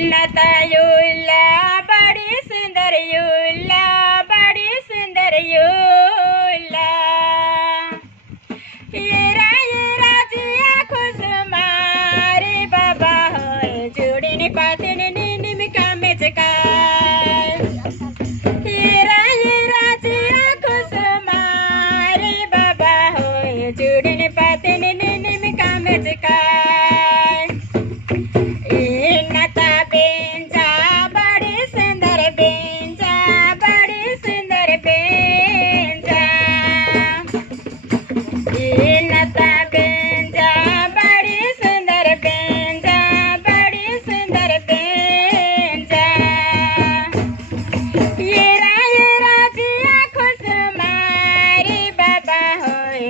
लता युला बड़ी सुंदर युला बड़ी सुंदर युला ये जिया खुश मारे बाबा होय जुड़ी ने पाते ने निम का में जगाए ये जिया खुश मारे बाबा होय जुड़ी ने पाते ने निम का में जगाए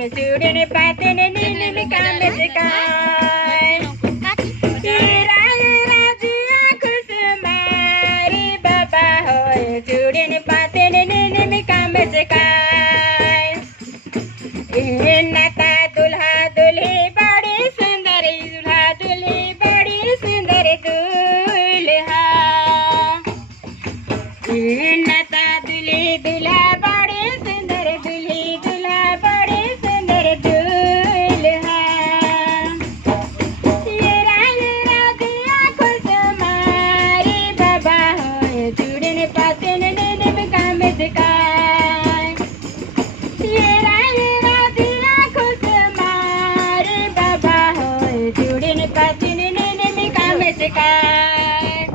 जुड़ने पाते ने नीम का में जगाए राजिया खुश मारे बाबा होय जुड़ने पाते ने नीम का में जगाए नाता दुल्हा दुल्ही बड़ी सुंदर दुल्हा दुल्ही बड़ी सुंदर दुल्हा नाता दुल्ही दुल्हा बड़ी सुंदर दुल्ही दुल्हा बड़ी सुंदर दुल्हा ये राजिया खुश मारे बाबा होय जुड़ने पाते ने नीम का में जगाए ये राजिया खुश मारे बाबा होय जुड़ने पाते ने नीम का में जगाए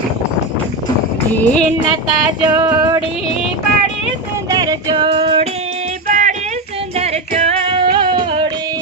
नता जोड़ी बड़ी सुंदर जोड़ी बड़ी सुंदर जोड़ी